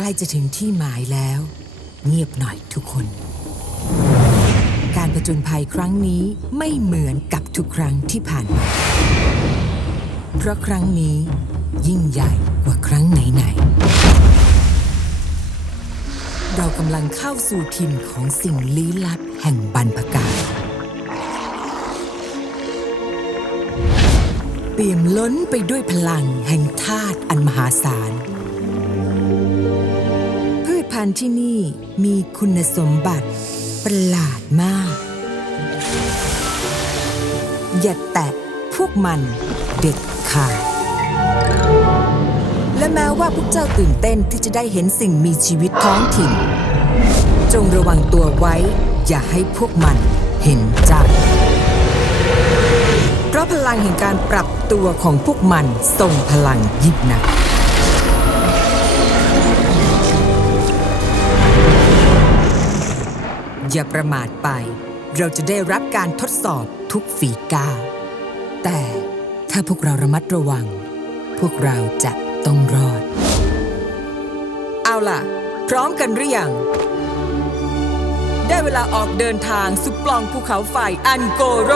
ใกล้จะถึงที่หมายแล้ว เงียบหน่อยทุกคน การผจญภัยครั้งนี้ไม่เหมือนกับทุกครั้งที่ผ่านมา เพราะครั้งนี้ยิ่งใหญ่กว่าครั้งไหนๆ เรากำลังเข้าสู่ถิ่นของสิ่งลี้ลับแห่งบรรพกาลเปี่ยมล้นไปด้วยพลังแห่งธาตุอันมหาศาล พืชพันธุ์ที่นี่มีคุณสมบัติประหลาดมาก อย่าแตะพวกมันเด็ดขาด และแม้ว่าพวกเจ้าตื่นเต้นที่จะได้เห็นสิ่งมีชีวิตท้องถิ่น จงระวังตัวไว้ อย่าให้พวกมันเห็นเจ้าเพราะพลังแห่งการปรับตัวของพวกมันทรงพลังยิ่งนัก อย่าประมาทไป เราจะได้รับการทดสอบทุกฝีก้าวแต่ถ้าพวกเราระมัดระวัง พวกเราจะต้องรอด เอาล่ะ พร้อมกันหรือยัง ได้เวลาออกเดินทางสุปล่องภูเขาไฟอันโกโร